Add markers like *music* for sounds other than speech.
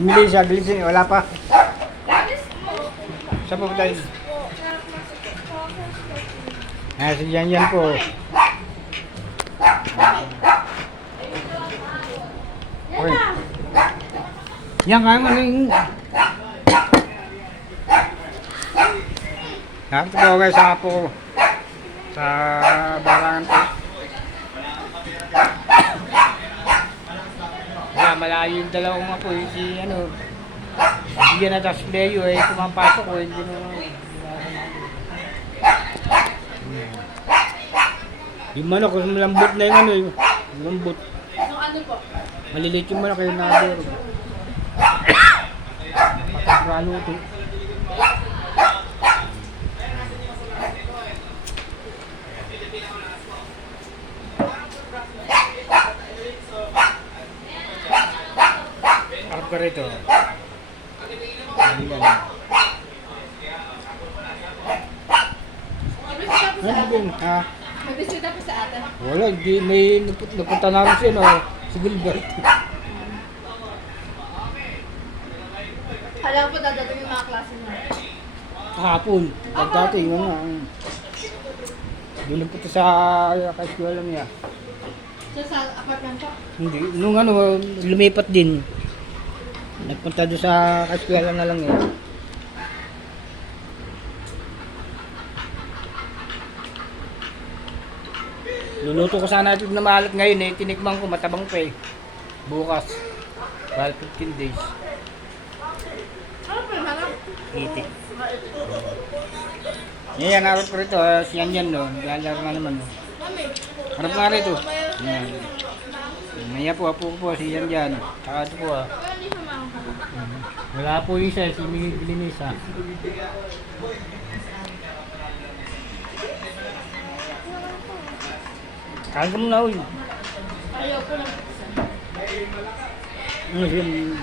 Bili siya, bili siya. Wala pa. Saan po tayo? Ah, si Yan Yan po. Uy. Yan ka mo ning. Nakita ko guys sa po. Sa barangan po. Wala, malayo yung dalawang mga po. Yung Si ano. Hindi na tas Leo eh. Pumapasok ko. Hindi na. Yung manok, malambot na yung ano yung malambot. Yung ano po? Maliliit yung manok yung nader. *coughs* Patakralo ito. May bisita po sa Ano din, ha? May bisita po sa ate. Wala, di, may napunta namin siya, no? Si Gilbert. Alam po dadating yung mga klase mo. Kahapon. Pag dati, yun nga. ang- Doon nagpunta sa kaeskwela niya. So sa apartment po? Hindi. Nung ano, lumipat din. Nagpunta doon sa kaeskwela na lang eh. Luluto ko sana ito na maalat ngayon eh. Tinikman ko, matabang pa eh. Bukas. Bal 15 days. Itik. Yan, harap ko rito. ah, Si Yan no. Lalaro na naman, no. Harap nga rito. Yan. Maya po, apo ko po, si Yan Yan. Saka ito po, ah. Wala po yung isa, si Miguel Bilinisa. Kain ka muna, uy. Ayaw ko lang. Ano yun?